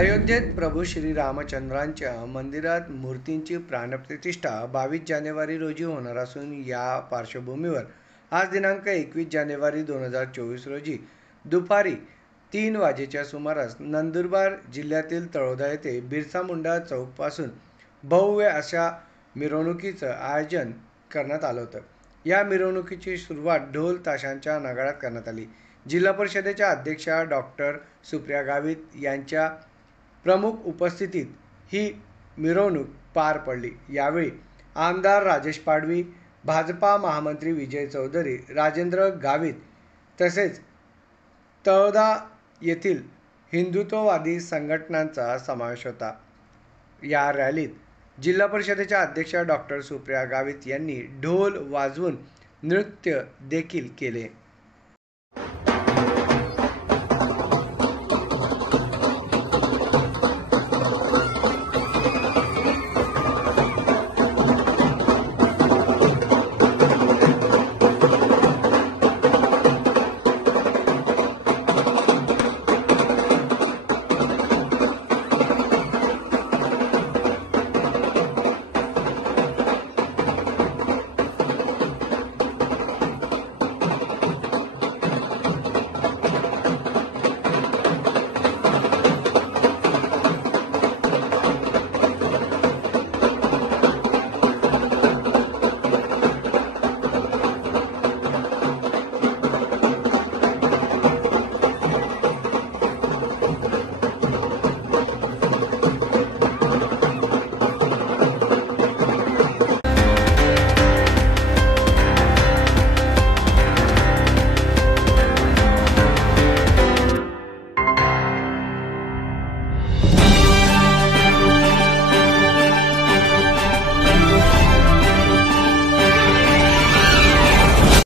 अयोध्येत प्रभू श्रीरामचंद्रांच्या मंदिरात मूर्तींची प्राणप्रतिष्ठा 22 जानेवारी रोजी होणार असून या पार्श्वभूमीवर आज दिनांक 21 जानेवारी 2024 रोजी दुपारी 3 वाजेच्या सुमारास नंदुरबार जिल्ह्यातील तळोदा येथे बिरसा मुंडा चौकपासून भव्य अशा मिरवणुकीचं आयोजन करण्यात आलं होतं। या मिरवणुकीची सुरुवात ढोल ताशांच्या नगाऱ्यात करण्यात आली। जिल्हा परिषदेच्या अध्यक्षा डॉक्टर सुप्रिया गावित यांच्या प्रमुख उपस्थितीत ही मिरवणूक पार पडली। यावेळी आमदार राजेश पाडवी, भाजपा महामंत्री विजय चौधरी, राजेंद्र गावित तसेच तळोदा येथील हिंदुत्ववादी संघटनांचा समावेश होता। या रॅलीत जिल्हा परिषदेच्या अध्यक्षा डॉक्टर सुप्रिया गावित यांनी ढोल वाजवून नृत्य देखील केले।